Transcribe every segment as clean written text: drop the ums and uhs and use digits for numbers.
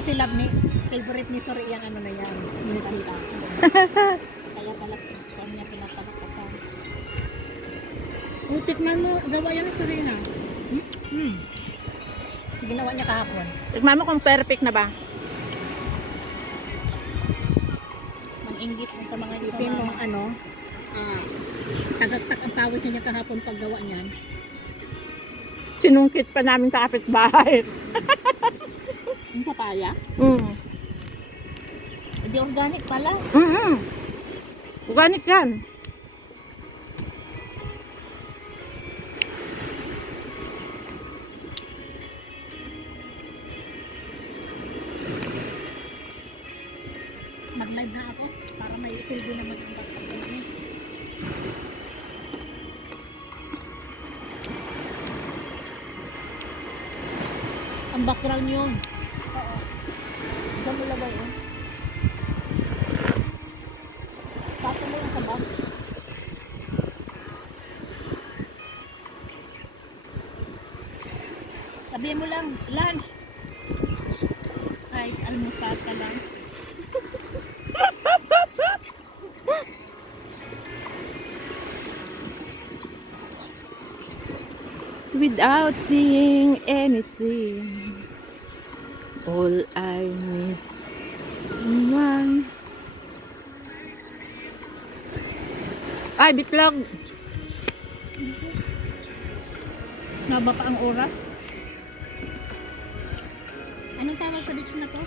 Kasi love ni, favorite ni Sori yung ano na yan. Music. Kaya pala kanya pinapalakasan. Tikman mo, gawa yan ni Serena. Ginawa niya kahapon. Tignan mo kung perfect na ba. Manginggit sa mga isipin mo ano, tagaktak ang pawis niya kahapon paggawa niyan. Sinungkit pa namin sa kapitbahay. Yung papaya? Hindi organic pala. Organic yan. Mag-live na ako para may silbi naman ang background niya. Ang background yun. Oo. Diyan mo lagay yun. Tapos mo yung sabag. Sabihin mo lang, lunch. Kahit almusal ka lang. Without seeing anything, all I need one. Ay, bitlog. Naba pa ang oras. Anong tawag sa beach na to?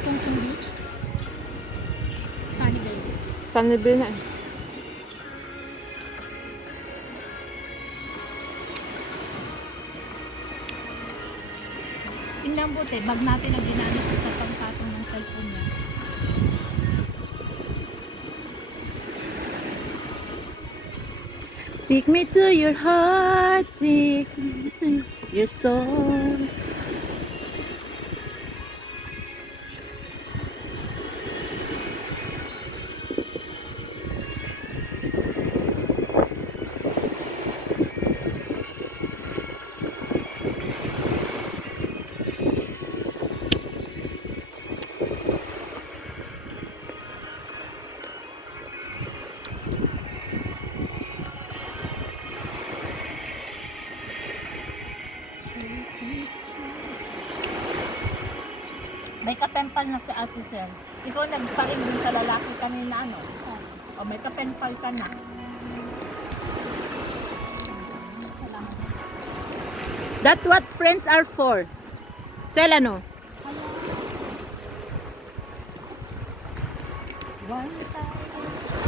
Tungkong beach? Sunny Bay. Sunnyville na. Tingnan buti, bag natin ang ginamit sa pangkatong ng cellphone niya. Take me to your heart, take me to your soul. May kapempal na si Ate Sel. Ikaw nagparing din sa lalaki kanina ano? O may kapempal ka na. That's what friends are for. Sel, ano? One time.